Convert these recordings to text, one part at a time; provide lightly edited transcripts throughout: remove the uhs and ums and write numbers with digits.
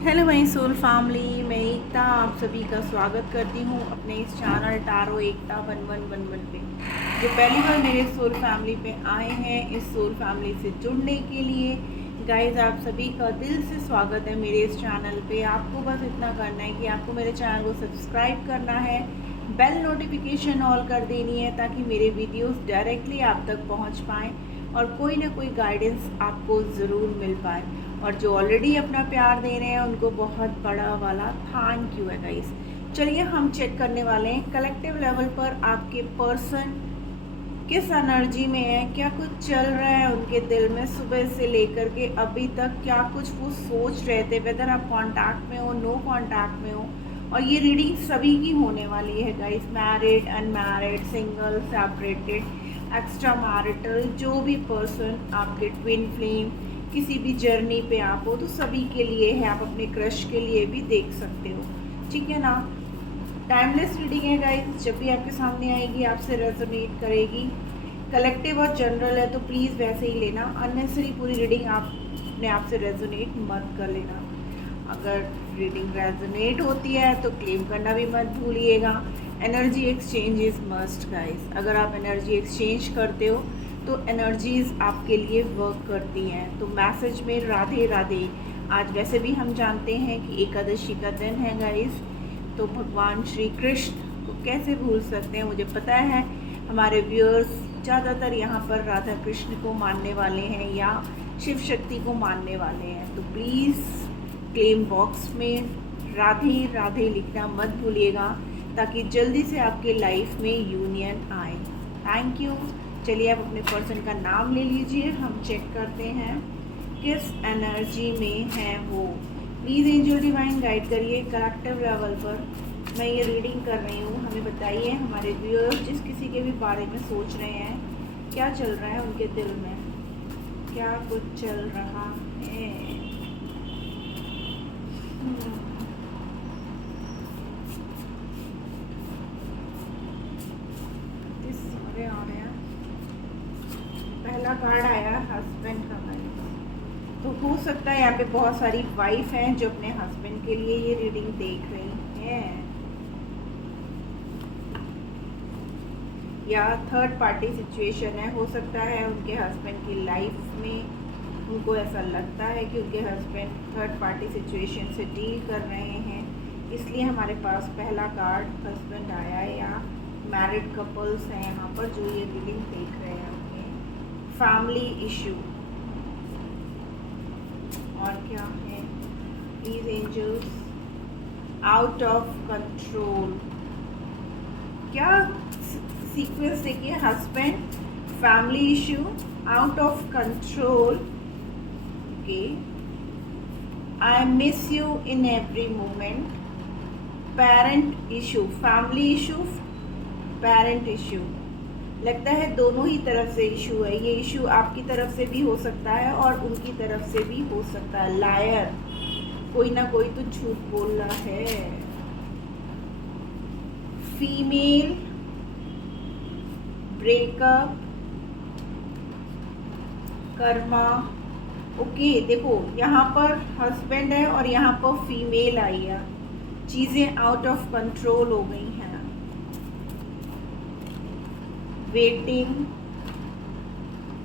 Hello my soul family, मैं एकता आप सभी का स्वागत करती हूँ अपने इस चैनल टारो एकता 1111 पे। जो पहली बार मेरे सोल फैमिली पे आए हैं, इस सोल फैमिली से जुड़ने के लिए गाइस आप सभी का दिल से स्वागत है मेरे इस चैनल पे। आपको बस इतना करना है कि आपको मेरे चैनल को सब्सक्राइब करना है, बेल नोटिफिकेशन ऑल कर देनी है ताकि मेरे वीडियोस डायरेक्टली आप तक पहुंच पाएँ और कोई ना कोई गाइडेंस आपको ज़रूर मिल पाए। और जो ऑलरेडी अपना प्यार दे रहे हैं उनको बहुत बड़ा वाला थैंक यू है गाइस। चलिए हम चेक करने वाले हैं कलेक्टिव लेवल पर आपके पर्सन किस एनर्जी में है, क्या कुछ चल रहा है उनके दिल में सुबह से लेकर के अभी तक, क्या कुछ वो सोच रहे थे, वेदर आप कांटेक्ट में हो, नो कांटेक्ट में हो। और ये रीडिंग सभी की होने वाली है guys, married, unmarried, single, separated, extra marital, जो भी पर्सन आपके ट्विन फ्लेम किसी भी जर्नी पे आप हो तो सभी के लिए है। आप अपने क्रश के लिए भी देख सकते हो, ठीक है ना। टाइमलेस रीडिंग है गाइस, जब भी आपके सामने आएगी आपसे रेजोनेट करेगी। कलेक्टिव और जनरल है तो प्लीज़ वैसे ही लेना, अननेसेसरी पूरी रीडिंग आप अपने आप से रेजोनेट मत कर लेना। अगर रीडिंग रेजोनेट होती है तो क्लेम करना भी मत भूलिएगा। Energy exchange is must guys. अगर आप एनर्जी एक्सचेंज करते हो तो एनर्जीज़ आपके लिए वर्क करती हैं। तो मैसेज में राधे राधे। आज वैसे भी हम जानते हैं कि एकादशी का दिन है गाइस, तो भगवान श्री कृष्ण को कैसे भूल सकते हैं। मुझे पता है हमारे व्यूअर्स ज़्यादातर यहाँ पर राधा कृष्ण को मानने वाले हैं या शिव शक्ति को मानने वाले हैं, तो प्लीज़ क्लेम बॉक्स में राधे राधे लिखना मत भूलिएगा ताकि जल्दी से आपके लाइफ में यूनियन आए। Thank you. चलिए आप अपने पर्सन का नाम ले लीजिए, हम चेक करते हैं किस एनर्जी में है वो। प्लीज़ एंजल डिवाइन गाइड करिए कलेक्टिव लेवल पर। मैं ये रीडिंग कर रही हूँ, हमें बताइए हमारे व्यूअर्स जिस किसी के भी बारे में सोच रहे हैं क्या चल रहा है उनके दिल में, क्या कुछ चल रहा है। आ रहे हैं, पहला कार्ड आया हस्बैंड का कार्ड। तो हो सकता है यहाँ पे बहुत सारी वाइफ हैं जो अपने हस्बैंड के लिए ये रीडिंग देख रही हैं, या थर्ड पार्टी सिचुएशन है। हो सकता है उनके हस्बैंड की लाइफ में उनको ऐसा लगता है कि उनके हस्बैंड थर्ड पार्टी सिचुएशन से डील कर रहे हैं, इसलिए हमारे पास पहला कार्ड हस्बैंड आया है। या मैरिड कपल्स हैं यहाँ पर जो ये रीडिंग देख रहे हैं, ओके। फैमिली इशू और क्या है, please angels. Out of control, क्या सीक्वेंस देखिए, husband, family issue, out of control, okay. I miss you in every moment, parent issue, family issue, parent issue. लगता है दोनों ही तरफ से इशू है। ये इशू आपकी तरफ से भी हो सकता है और उनकी तरफ से भी हो सकता है। लायर, कोई ना कोई तो झूठ बोल रहा है। Female, breakup, Karma, okay. देखो यहाँ पर हस्बैंड है और यहाँ पर फीमेल आई है, चीज़ें आउट ऑफ कंट्रोल हो गई हैं। वेटिंग,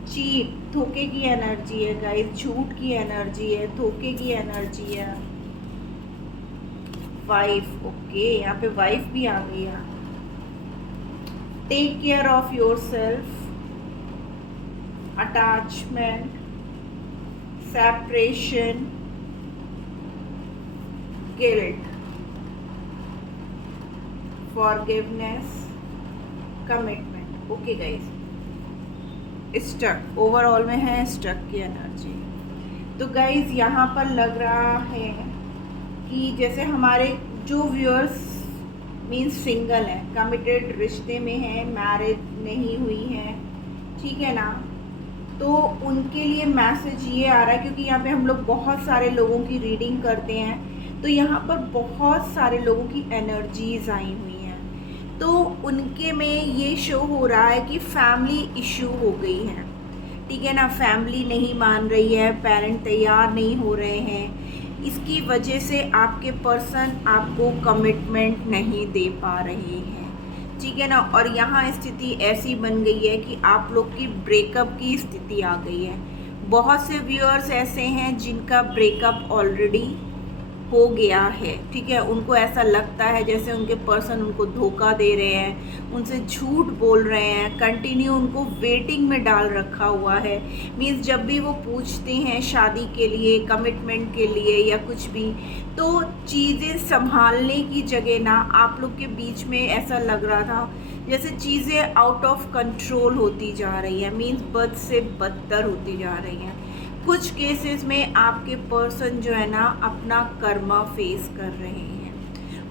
चीट, धोखे की एनर्जी है गाइस, झूठ की एनर्जी है, धोखे की एनर्जी है। वाइफ, ओके, यहाँ पे वाइफ भी आ गई है। Take care of yourself, attachment, separation, guilt, forgiveness, commitment. Okay guys, stuck overall में है, स्टक की एनर्जी। तो गाइस यहाँ पर लग रहा है कि जैसे हमारे जो व्यूअर्स मीन्स सिंगल हैं, कमिटेड रिश्ते में हैं, मैरिज नहीं हुई हैं, ठीक है ना, तो उनके लिए मैसेज ये आ रहा है, क्योंकि यहाँ पे हम लोग बहुत सारे लोगों की रीडिंग करते हैं तो यहाँ पर बहुत सारे लोगों की एनर्जीज आई हुई हैं। तो उनके में ये शो हो रहा है कि फैमिली इशू हो गई है, ठीक है ना। फैमिली नहीं मान रही है, पेरेंट तैयार नहीं हो रहे हैं, इसकी वजह से आपके पर्सन आपको कमिटमेंट नहीं दे पा रहे हैं, ठीक है ना। और यहाँ स्थिति ऐसी बन गई है कि आप लोग की ब्रेकअप की स्थिति आ गई है। बहुत से व्यूअर्स ऐसे हैं जिनका ब्रेकअप ऑलरेडी हो गया है, ठीक है। उनको ऐसा लगता है जैसे उनके पर्सन उनको धोखा दे रहे हैं, उनसे झूठ बोल रहे हैं, कंटिन्यू उनको वेटिंग में डाल रखा हुआ है। मीन्स जब भी वो पूछते हैं शादी के लिए, कमिटमेंट के लिए या कुछ भी, तो चीज़ें संभालने की जगह ना आप लोग के बीच में ऐसा लग रहा था जैसे चीज़ें आउट ऑफ कंट्रोल होती जा रही है। मीन्स बद से बदतर होती जा रही हैं। कुछ केसेस में आपके पर्सन जो है ना अपना कर्मा फेस कर रहे हैं,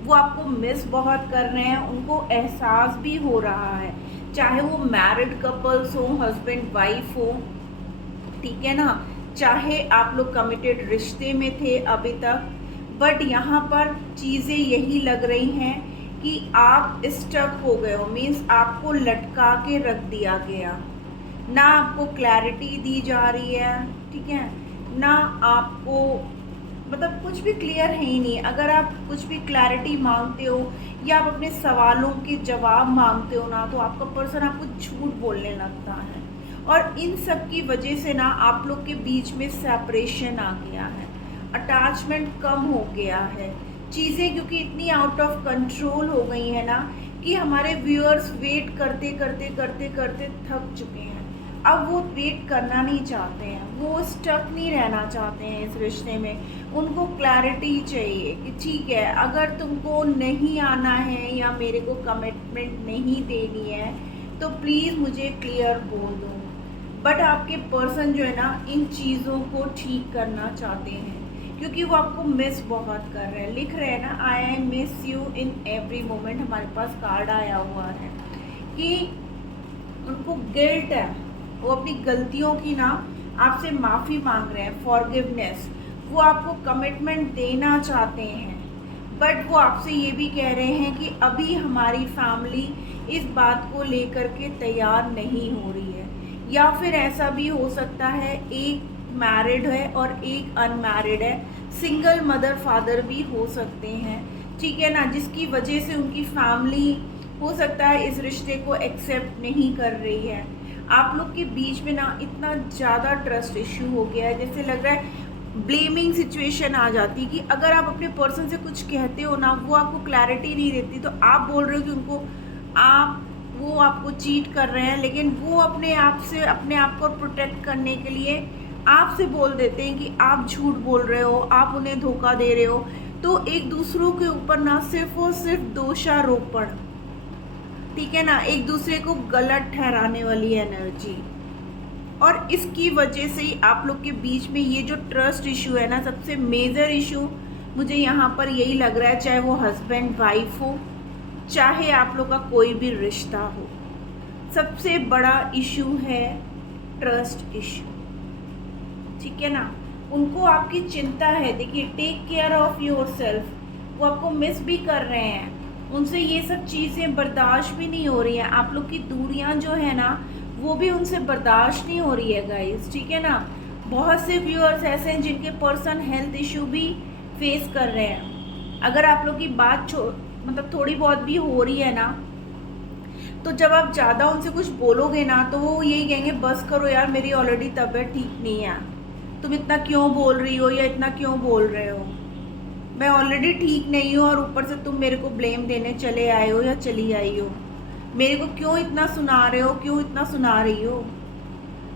वो आपको मिस बहुत कर रहे हैं, उनको एहसास भी हो रहा है। चाहे वो मैरिड कपल्स हो, हस्बैंड वाइफ हो, ठीक है ना, चाहे आप लोग कमिटेड रिश्ते में थे अभी तक, बट यहाँ पर चीज़ें यही लग रही हैं कि आप स्टक हो गए हो। मीन्स आपको लटका के रख दिया गया, ना आपको क्लैरिटी दी जा रही है, ठीक है ना। आपको मतलब कुछ भी क्लियर है ही नहीं। अगर आप कुछ भी क्लैरिटी मांगते हो या आप अपने सवालों के जवाब मांगते हो ना, तो आपका पर्सन आपको झूठ बोलने लगता है। और इन सब की वजह से ना आप लोग के बीच में सेपरेशन आ गया है, अटैचमेंट कम हो गया है। चीज़ें क्योंकि इतनी आउट ऑफ कंट्रोल हो गई है ना कि हमारे व्यूअर्स वेट करते करते करते करते थक चुके हैं। अब वो वेट करना नहीं चाहते हैं, वो स्टक नहीं रहना चाहते हैं इस रिश्ते में। उनको क्लैरिटी चाहिए कि ठीक है, अगर तुमको नहीं आना है या मेरे को कमिटमेंट नहीं देनी है तो प्लीज़ मुझे क्लियर बोल दो। बट आपके पर्सन जो है ना इन चीज़ों को ठीक करना चाहते हैं, क्योंकि वो आपको मिस बहुत कर रहे हैं। लिख रहे हैं ना, आई miss you in every moment. हमारे पास कार्ड आया हुआ है कि उनको गिल्ट है, वो अपनी गलतियों की ना आपसे माफ़ी मांग रहे हैं, फॉरगिवनेस। वो आपको कमिटमेंट देना चाहते हैं, बट वो आपसे ये भी कह रहे हैं कि अभी हमारी फैमिली इस बात को लेकर के तैयार नहीं हो रही है। या फिर ऐसा भी हो सकता है एक मैरिड है और एक अनमैरिड है, सिंगल मदर फादर भी हो सकते हैं, ठीक है ना, जिसकी वजह से उनकी फैमिली हो सकता है इस रिश्ते को एक्सेप्ट नहीं कर रही है। आप लोग के बीच में ना इतना ज़्यादा ट्रस्ट इश्यू हो गया है, जैसे लग रहा है ब्लेमिंग सिचुएशन आ जाती कि अगर आप अपने पर्सन से कुछ कहते हो ना, वो आपको क्लैरिटी नहीं देती, तो आप बोल रहे हो कि उनको वो आपको चीट कर रहे हैं, लेकिन वो अपने आप से अपने आप को प्रोटेक्ट करने के लिए आपसे बोल देते हैं कि आप झूठ बोल रहे हो, आप उन्हें धोखा दे रहे हो। तो एक दूसरों के ऊपर ना सिर्फ और सिर्फ दोषारोपण, ठीक है ना, एक दूसरे को गलत ठहराने वाली एनर्जी। और इसकी वजह से ही आप लोग के बीच में ये जो ट्रस्ट इशू है ना, सबसे मेजर इशू मुझे यहाँ पर यही लग रहा है। चाहे वो हस्बैंड वाइफ हो, चाहे आप लोग का कोई भी रिश्ता हो, सबसे बड़ा इशू है ट्रस्ट इशू, ठीक है ना। उनको आपकी चिंता है। देखिए, take care of yourself, वो आपको मिस भी कर रहे हैं, उनसे ये सब चीज़ें बर्दाश्त भी नहीं हो रही हैं। आप लोग की दूरियां जो है ना, वो भी उनसे बर्दाश्त नहीं हो रही है गाइस, ठीक है ना। बहुत से व्यूअर्स ऐसे हैं जिनके पर्सन हेल्थ इशू भी फेस कर रहे हैं। अगर आप लोग की बात मतलब थोड़ी बहुत भी हो रही है ना, तो जब आप ज़्यादा उनसे कुछ बोलोगे ना, तो वो यही कहेंगे बस करो यार, मेरी ऑलरेडी तबीयत ठीक नहीं है, तुम इतना क्यों बोल रही हो या इतना क्यों बोल रहे हो, मैं ऑलरेडी ठीक नहीं हूँ और ऊपर से तुम मेरे को ब्लेम देने चले आए हो या चली आई हो, मेरे को क्यों इतना सुना रहे हो, क्यों इतना सुना रही हो।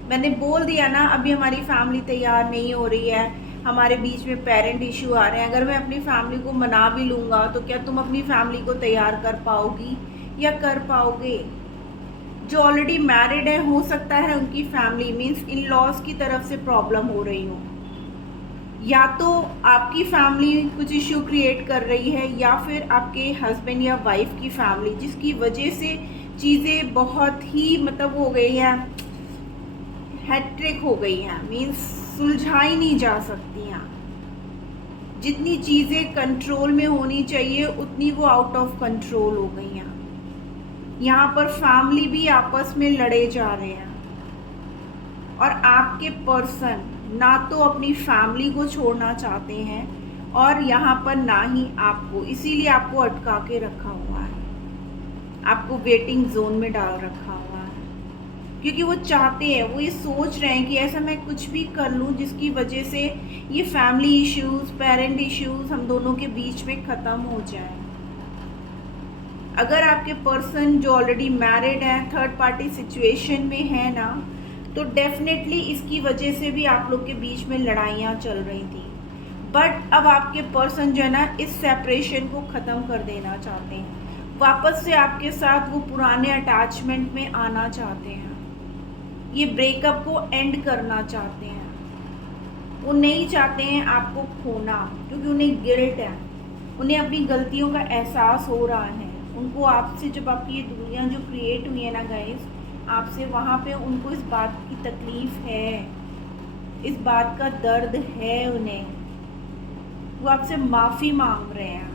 मैंने बोल दिया ना, अभी हमारी फैमिली तैयार नहीं हो रही है, हमारे बीच में पेरेंट इशू आ रहे हैं। अगर मैं अपनी फैमिली को मना भी लूँगा तो क्या तुम अपनी फैमिली को तैयार कर पाओगी या कर पाओगे। जो ऑलरेडी मैरिड है, हो सकता है उनकी फैमिली मीन्स इन लॉज की तरफ से प्रॉब्लम हो रही हो, या तो आपकी फैमिली कुछ इश्यू क्रिएट कर रही है, या फिर आपके हस्बैंड या वाइफ की फैमिली, जिसकी वजह से चीज़ें बहुत ही मतलब हो गई हैं, हैट्रिक हो गई हैं, मीन्स सुलझाई नहीं जा सकती हैं। जितनी चीज़ें कंट्रोल में होनी चाहिए उतनी वो आउट ऑफ कंट्रोल हो गई हैं। यहाँ पर फैमिली भी आपस में लड़े जा रहे हैं, और आपके पर्सन ना तो अपनी फैमिली को छोड़ना चाहते हैं, और यहाँ पर ना ही आपको, इसीलिए आपको अटका के रखा हुआ है, आपको वेटिंग जोन में डाल रखा हुआ है, क्योंकि वो चाहते हैं, वो ये सोच रहे हैं कि ऐसा मैं कुछ भी कर लूँ जिसकी वजह से ये फैमिली इश्यूज़, पेरेंट इश्यूज़ हम दोनों के बीच में ख़त्म हो जाए। अगर आपके पर्सन जो ऑलरेडी मैरिड है, थर्ड पार्टी सिचुएशन में है ना, तो डेफिनेटली इसकी वजह से भी आप लोग के बीच में लड़ाइयाँ चल रही थी। बट अब आपके पर्सन जो है ना, इस सेपरेशन को ख़त्म कर देना चाहते हैं, वापस से आपके साथ वो पुराने अटैचमेंट में आना चाहते हैं, ये ब्रेकअप को एंड करना चाहते हैं। वो नहीं चाहते हैं आपको खोना, क्योंकि उन्हें गिल्ट है, उन्हें अपनी गलतियों का एहसास हो रहा है। उनको आपसे, जब आपकी ये दुनिया जो क्रिएट हुई है ना गाइस, आपसे, वहाँ पे उनको इस बात की तकलीफ़ है, इस बात का दर्द है उन्हें। वो आपसे माफ़ी मांग रहे हैं,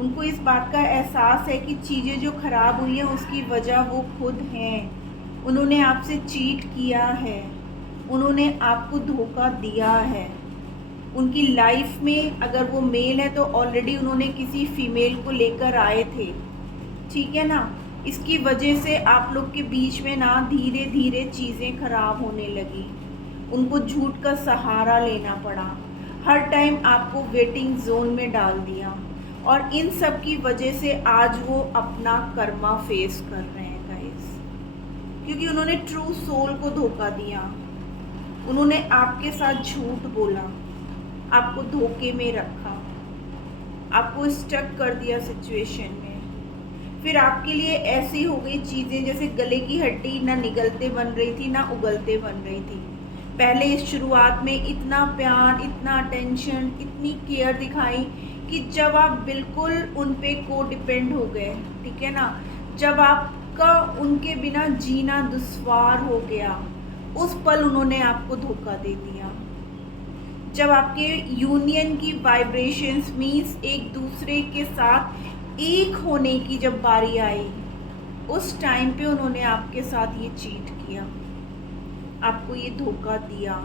उनको इस बात का एहसास है कि चीज़ें जो ख़राब हुई हैं उसकी वजह वो खुद हैं। उन्होंने आपसे चीट किया है, उन्होंने आपको धोखा दिया है। उनकी लाइफ में अगर वो मेल है तो ऑलरेडी उन्होंने किसी फीमेल को लेकर आए थे, ठीक है ना। इसकी वजह से आप लोग के बीच में ना धीरे धीरे चीज़ें ख़राब होने लगी। उनको झूठ का सहारा लेना पड़ा, हर टाइम आपको वेटिंग जोन में डाल दिया, और इन सब की वजह से आज वो अपना कर्मा फेस कर रहे हैं गाइस, क्योंकि उन्होंने ट्रू सोल को धोखा दिया, उन्होंने आपके साथ झूठ बोला, आपको धोखे में रखा, आपको स्टक कर दिया सिचुएशन में। फिर आपके लिए ऐसी हो गई चीज़ें जैसे गले की हड्डी ना निगलते बन रही थी ना उगलते बन रही थी। पहले इस शुरुआत में इतना प्यार, इतना अटेंशन, इतनी केयर दिखाई कि जब आप बिल्कुल उन पे को डिपेंड हो गए, ठीक है ना, जब आपका उनके बिना जीना दुश्वार हो गया, उस पल उन्होंने आपको धोखा दे दिया। जब आपके यूनियन की वाइब्रेशंस मीन्स एक दूसरे के साथ एक होने की जब बारी आई, उस टाइम पे उन्होंने आपके साथ ये चीट किया, आपको ये धोखा दिया।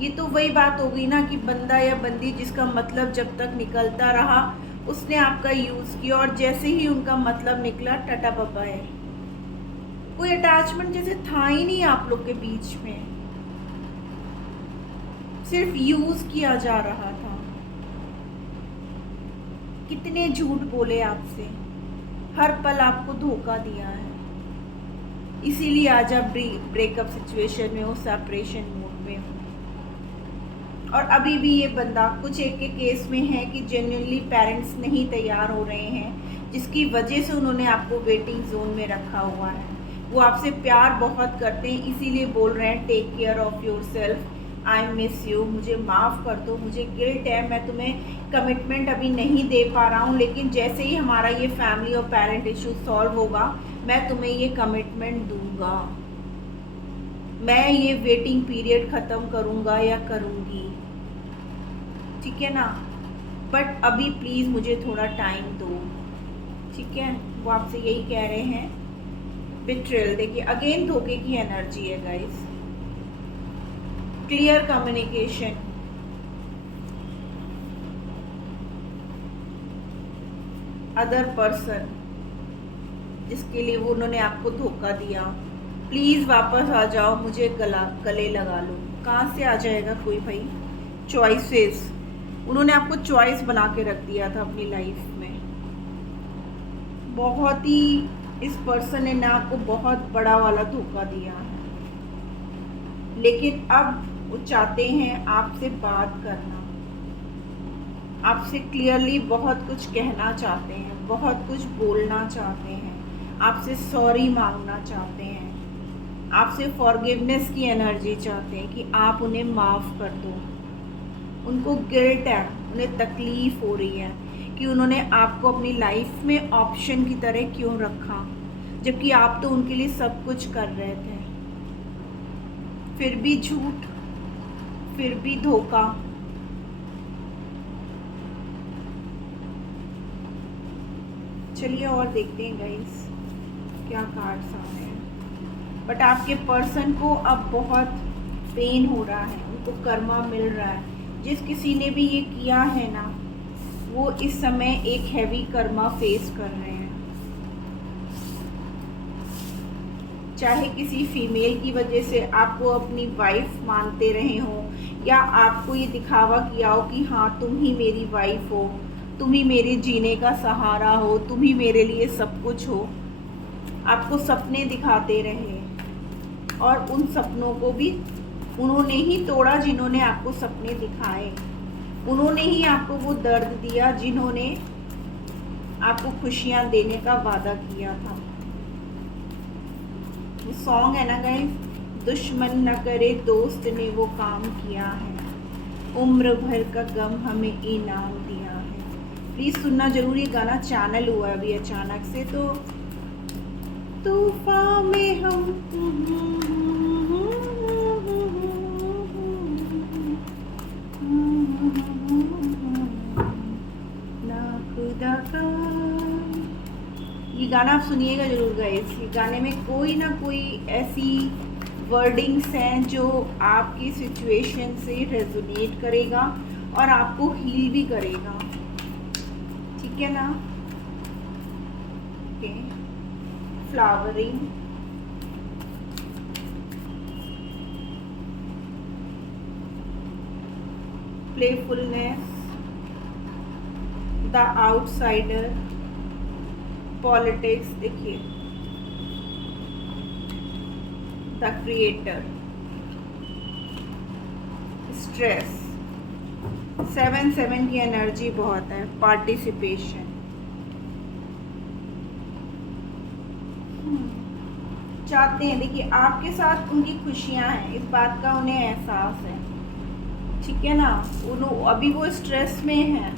ये तो वही बात हो गई ना कि बंदा या बंदी जिसका मतलब जब तक निकलता रहा उसने आपका यूज़ किया, और जैसे ही उनका मतलब निकला टाटा बाबा है। कोई अटैचमेंट जैसे था ही नहीं आप लोग के बीच में, सिर्फ यूज़ किया जा रहा था। कितने झूठ बोले आपसे, हर पल आपको धोखा दिया है, इसीलिए आज आप ब्रेकअप सिचुएशन में हो, सेपरेशन मोड में हो। और अभी भी ये बंदा कुछ एक के केस में है कि जेन्युइनली पेरेंट्स नहीं तैयार हो रहे हैं, जिसकी वजह से उन्होंने आपको वेटिंग जोन में रखा हुआ है। वो आपसे प्यार बहुत करते हैं, इसीलिए बोल रहे हैं take care of yourself, I miss you, मुझे माफ़ कर दो, मुझे गिल्ट है, मैं तुम्हें कमिटमेंट अभी नहीं दे पा रहा हूँ, लेकिन जैसे ही हमारा ये फैमिली और पेरेंट इशू सॉल्व होगा मैं तुम्हें ये कमिटमेंट दूंगा, मैं ये वेटिंग पीरियड ख़त्म करूँगा या करूँगी, ठीक है ना। बट अभी प्लीज़ मुझे थोड़ा टाइम दो, ठीक है। वो आपसे यही कह रहे हैं। बिट्रेल, देखिए अगेन धोखे की एनर्जी है guys. Clear communication, other person जिसके लिए वो उन्होंने आपको धोखा दिया, प्लीज़ वापस आ जाओ, मुझे गले लगा लो। कहाँ से आ जाएगा कोई भाई? चॉइसेस, उन्होंने आपको चॉइस बना के रख दिया था अपनी लाइफ में। बहुत ही इस पर्सन ने ना आपको बहुत बड़ा वाला धोखा दिया है, लेकिन अब वो चाहते हैं आपसे बात करना, आपसे क्लियरली बहुत कुछ कहना चाहते हैं, बहुत कुछ बोलना चाहते हैं, आपसे सॉरी मांगना चाहते हैं, आपसे फॉरगिवनेस की एनर्जी चाहते हैं कि आप उन्हें माफ़ कर दो। उनको गिल्ट है, उन्हें तकलीफ़ हो रही है कि उन्होंने आपको अपनी लाइफ में ऑप्शन की तरह क्यों रखा, जबकि आप तो उनके लिए सब कुछ कर रहे थे। फिर भी झूठ, फिर भी धोखा। चलिए और देखते हैं गाइस क्या कार्ड्स आ रहे हैं। बट आपके पर्सन को अब बहुत पेन हो रहा है, उनको कर्मा मिल रहा है, जिस किसी ने भी ये किया है ना, वो इस समय एक हैवी कर्मा फेस कर रहे हैं। चाहे किसी फीमेल की वजह से आपको अपनी वाइफ मानते रहे हो, या आपको ये दिखावा किया हो कि हाँ तुम ही मेरी वाइफ हो, तुम ही मेरे जीने का सहारा हो, तुम ही मेरे लिए सब कुछ हो। आपको सपने दिखाते रहे और उन सपनों को भी उन्होंने ही तोड़ा जिन्होंने आपको सपने दिखाए। उन्होंने ही आपको वो दर्द दिया जिन्होंने आपको खुशियाँ देने का वादा किया था। वो सॉन्ग है ना गाइस, दुश्मन न करे दोस्त ने वो काम किया है, उम्र भर का गम हमें इनाम दिया है। प्लीज़ सुनना जरूर, ये गाना चैनल हुआ अभी अचानक से, तो तूफान में हम ना खुदा का, ये गाना आप सुनिएगा जरूर गाइस। ये गाने में कोई ना कोई ऐसी वर्डिंग्स हैं जो आपकी सिचुएशन से रेजोनेट करेगा और आपको हील भी करेगा, ठीक है ना। Okay, flowering, playfulness, the outsider, politics, देखिए द क्रिएटर, स्ट्रेस, 7 की एनर्जी बहुत है, पार्टिसिपेशन। चाहते हैं, देखिए आपके साथ उनकी खुशियां हैं, इस बात का उन्हें एहसास है, ठीक है ना। अभी वो स्ट्रेस में है,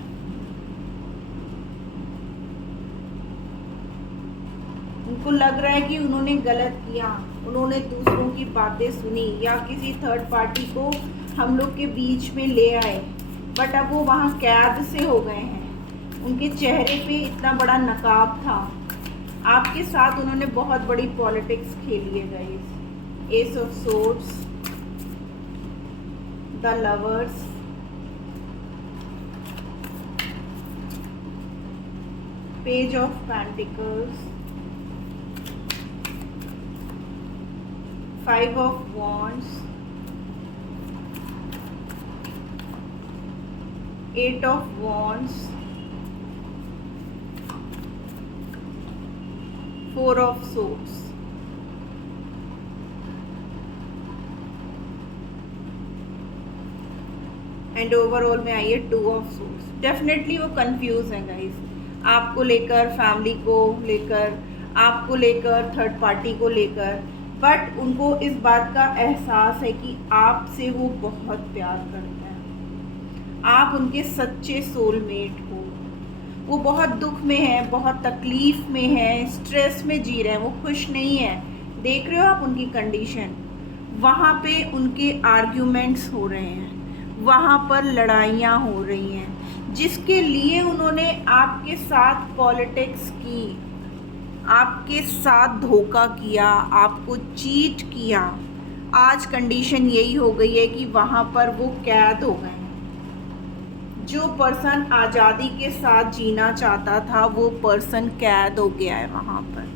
उनको लग रहा है कि उन्होंने गलत किया, उन्होंने दूसरों की बातें सुनी या किसी थर्ड पार्टी को हम लोग के बीच में ले आए, बट अब वो वहाँ कैद से हो गए हैं। उनके चेहरे पे इतना बड़ा नकाब था, आपके साथ उन्होंने बहुत बड़ी पॉलिटिक्स खेली है guys. S of swords, the lovers, page of pentacles, 5 of wands, 8 of wands, 4 of swords। And overall में आई है 2 of swords। डेफिनेटली वो कंफ्यूज हैं गाइस, आपको लेकर, फैमिली को लेकर, आपको लेकर, थर्ड पार्टी को लेकर, बट उनको इस बात का एहसास है कि आपसे वो बहुत प्यार करते हैं, आप उनके सच्चे सोलमेट हो। वो बहुत दुख में है, बहुत तकलीफ़ में है, स्ट्रेस में जी रहे हैं, वो खुश नहीं है। देख रहे हो आप उनकी कंडीशन, वहाँ पे उनके आर्ग्यूमेंट्स हो रहे हैं, वहाँ पर लड़ाइयाँ हो रही हैं, जिसके लिए उन्होंने आपके साथ पॉलिटिक्स की, आपके साथ धोखा किया, आपको चीट किया। आज कंडीशन यही हो गई है कि वहाँ पर वो कैद हो गए हैं। जो पर्सन आज़ादी के साथ जीना चाहता था वो पर्सन कैद हो गया है वहाँ पर,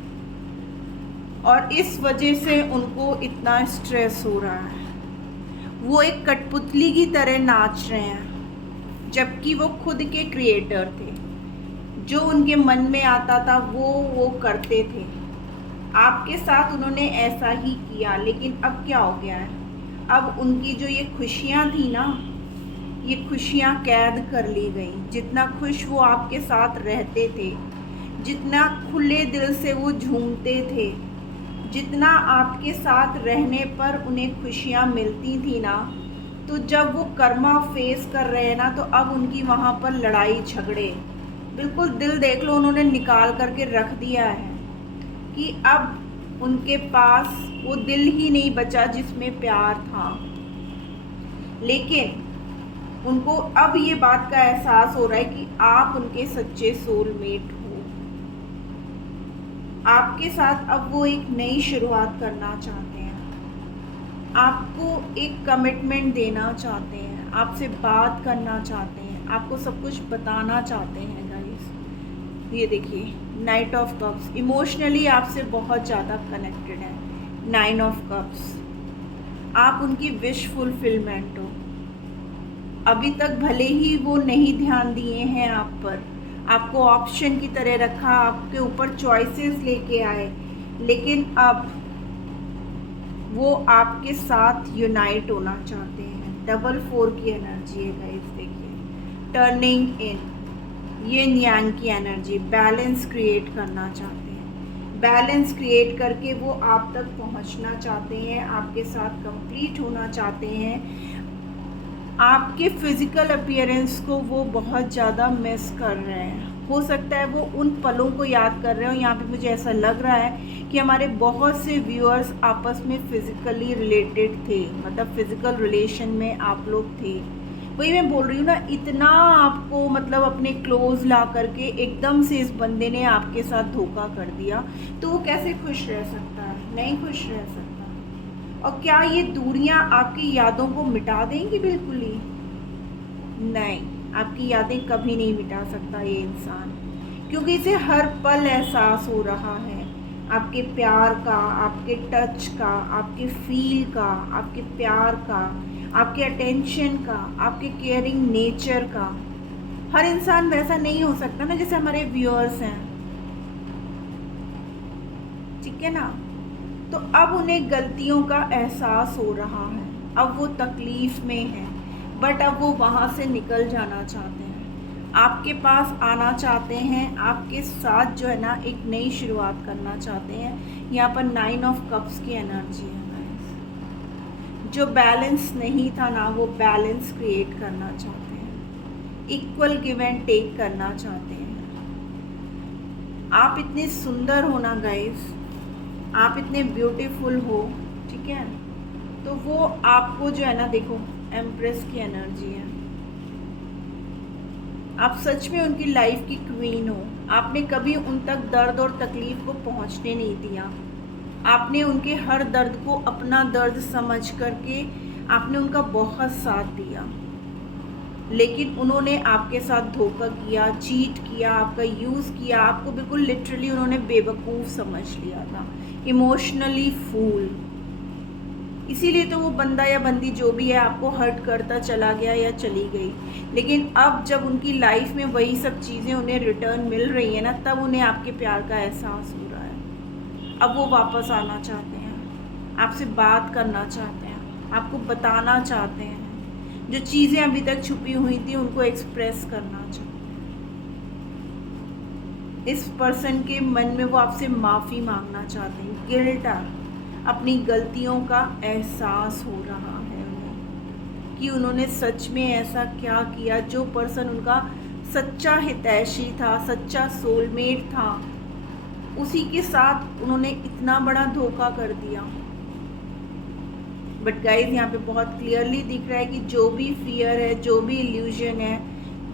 और इस वजह से उनको इतना स्ट्रेस हो रहा है। वो एक कठपुतली की तरह नाच रहे हैं, जबकि वो खुद के क्रिएटर थे। जो उनके मन में आता था वो करते थे। आपके साथ उन्होंने ऐसा ही किया, लेकिन अब क्या हो गया है, अब उनकी जो ये खुशियाँ थी ना, ये खुशियाँ कैद कर ली गई। जितना खुश वो आपके साथ रहते थे, जितना खुले दिल से वो झूमते थे, जितना आपके साथ रहने पर उन्हें खुशियाँ मिलती थी ना, तो जब वो कर्मा फेस कर रहे हैं ना, तो अब उनकी वहाँ पर लड़ाई झगड़े, बिल्कुल दिल देख लो उन्होंने निकाल करके रख दिया है कि अब उनके पास वो दिल ही नहीं बचा जिसमें प्यार था। लेकिन उनको अब ये बात का एहसास हो रहा है कि आप उनके सच्चे सोलमेट हो। आपके साथ अब वो एक नई शुरुआत करना चाहते हैं, आपको एक कमिटमेंट देना चाहते हैं, आपसे बात करना चाहते हैं, आपको सब कुछ बताना चाहते हैं गाइस। ये देखिए, नाइट ऑफ कप्स, इमोशनली आपसे बहुत ज़्यादा कनेक्टेड है। 9 ऑफ कप्स, आप उनकी विश फुलफिलमेंट हो। अभी तक भले ही वो नहीं ध्यान दिए हैं आप पर, आपको ऑप्शन की तरह रखा, आपके ऊपर चॉइसेस लेके आए, लेकिन अब वो आपके साथ यूनाइट होना चाहते हैं। डबल 4 की एनर्जी है गाइस, देखिए, टर्निंग इन, यिन यांग की एनर्जी, बैलेंस क्रिएट करना चाहते हैं। बैलेंस क्रिएट करके वो आप तक पहुंचना चाहते हैं, आपके साथ कंप्लीट होना चाहते हैं। आपके फिज़िकल अपीयरेंस को वो बहुत ज़्यादा मिस कर रहे हैं। हो सकता है वो उन पलों को याद कर रहे हो। यहाँ पे मुझे ऐसा लग रहा है कि हमारे बहुत से व्यूअर्स आपस में फ़िज़िकली रिलेटेड थे, मतलब फ़िज़िकल रिलेशन में आप लोग थे। वही मैं बोल रही हूँ ना, इतना आपको मतलब अपने क्लोज ला करके एकदम से इस बंदे ने आपके साथ धोखा कर दिया, तो वो कैसे खुश रह सकता है? नहीं खुश रह सकता। और क्या ये दूरियां आपकी यादों को मिटा देंगी? बिल्कुल ही नहीं, आपकी यादें कभी नहीं मिटा सकता ये इंसान, क्योंकि इसे हर पल एहसास हो रहा है आपके प्यार का, आपके टच का, आपके फील का, आपके प्यार का, आपके अटेंशन का, आपके केयरिंग नेचर का। हर इंसान वैसा नहीं हो सकता ना जैसे हमारे व्यूअर्स हैं, ठीक है ना। तो अब उन्हें गलतियों का एहसास हो रहा है, अब वो तकलीफ़ में है, बट अब वो वहाँ से निकल जाना चाहते हैं, आपके पास आना चाहते हैं, आपके साथ जो है ना एक नई शुरुआत करना चाहते हैं। यहाँ पर 9 ऑफ कप्स की एनर्जी है गाइस। जो बैलेंस नहीं था ना, वो बैलेंस क्रिएट करना चाहते हैं, इक्वल गिव एंड टेक करना चाहते हैं। आप इतने सुंदर हो ना गाइस, आप इतने ब्यूटीफुल हो, ठीक है, तो वो आपको जो है ना, देखो एम्प्रेस की एनर्जी है, आप सच में उनकी लाइफ की क्वीन हो। आपने कभी उन तक दर्द और तकलीफ़ को पहुंचने नहीं दिया, आपने उनके हर दर्द को अपना दर्द समझ करके आपने उनका बहुत साथ दिया, लेकिन उन्होंने आपके साथ धोखा किया, चीट किया, आपका यूज़ किया, आपको बिल्कुल लिटरली उन्होंने बेवकूफ़ समझ लिया था, इमोशनली फूल। इसीलिए तो वो बंदा या बंदी जो भी है आपको हर्ट करता चला गया या चली गई। लेकिन अब जब उनकी लाइफ में वही सब चीज़ें उन्हें रिटर्न मिल रही है ना, तब उन्हें आपके प्यार का एहसास हो रहा है। अब वो वापस आना चाहते हैं, आपसे बात करना चाहते हैं, आपको बताना चाहते हैं, जो चीज़ें अभी तक छुपी हुई थी उनको एक्सप्रेस करना चाहते हैं। इस पर्सन के मन में वो आपसे माफ़ी मांगना चाहते हैं, गिल्ट, अपनी गलतियों का एहसास हो रहा है उन्हें कि उन्होंने सच में ऐसा क्या किया। जो पर्सन उनका सच्चा हितैषी था, सच्चा सोलमेट था, उसी के साथ उन्होंने इतना बड़ा धोखा कर दिया। बट गाइस, यहाँ पे बहुत क्लियरली दिख रहा है कि जो भी फियर है, जो भी इल्यूजन है,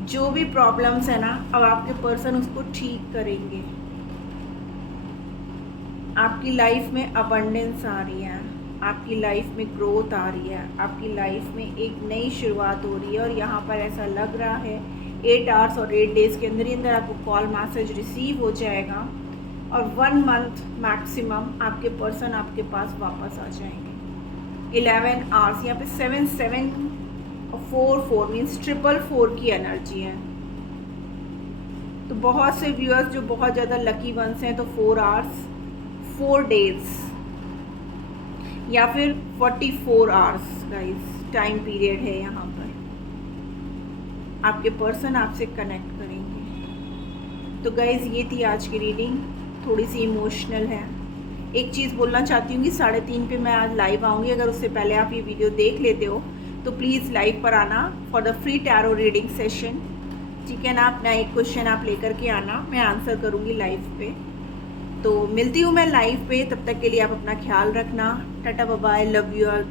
जो भी प्रॉब्लम्स है ना, अब आपके पर्सन उसको ठीक करेंगे। आपकी लाइफ में अबंडेंस आ रही है, आपकी लाइफ में ग्रोथ आ रही है, आपकी लाइफ में एक नई शुरुआत हो रही है। और यहाँ पर ऐसा लग रहा है 8 आवर्स और 8 डेज़ के अंदर ही अंदर आपको कॉल मैसेज रिसीव हो जाएगा, और 1 मंथ मैक्सिमम आपके पर्सन आपके पास वापस आ जाएंगे। 11 आवर्स, यहाँ पे 7 7 और 4 4 मीन्स 444 की एनर्जी है। तो बहुत से व्यूअर्स जो बहुत ज़्यादा लकी वंस हैं, तो 4 आवर्स 4 डेज या फिर 44 आवर्स गाइस टाइम पीरियड है। यहाँ पर आपके पर्सन आपसे कनेक्ट करेंगे। तो गाइस, ये थी आज की रीडिंग, थोड़ी सी इमोशनल है। एक चीज़ बोलना चाहती हूँ कि 3:30 पे मैं आज लाइव आऊँगी। अगर उससे पहले आप ये वीडियो देख लेते हो तो प्लीज़ लाइव पर आना for the free tarot reading session, ठीक है ना। अपना एक क्वेश्चन आप लेकर के आना, मैं आंसर करूँगी लाइव पे। तो मिलती हूँ मैं लाइव पे, तब तक के लिए आप अपना ख्याल रखना। Tata bye bye, love you all.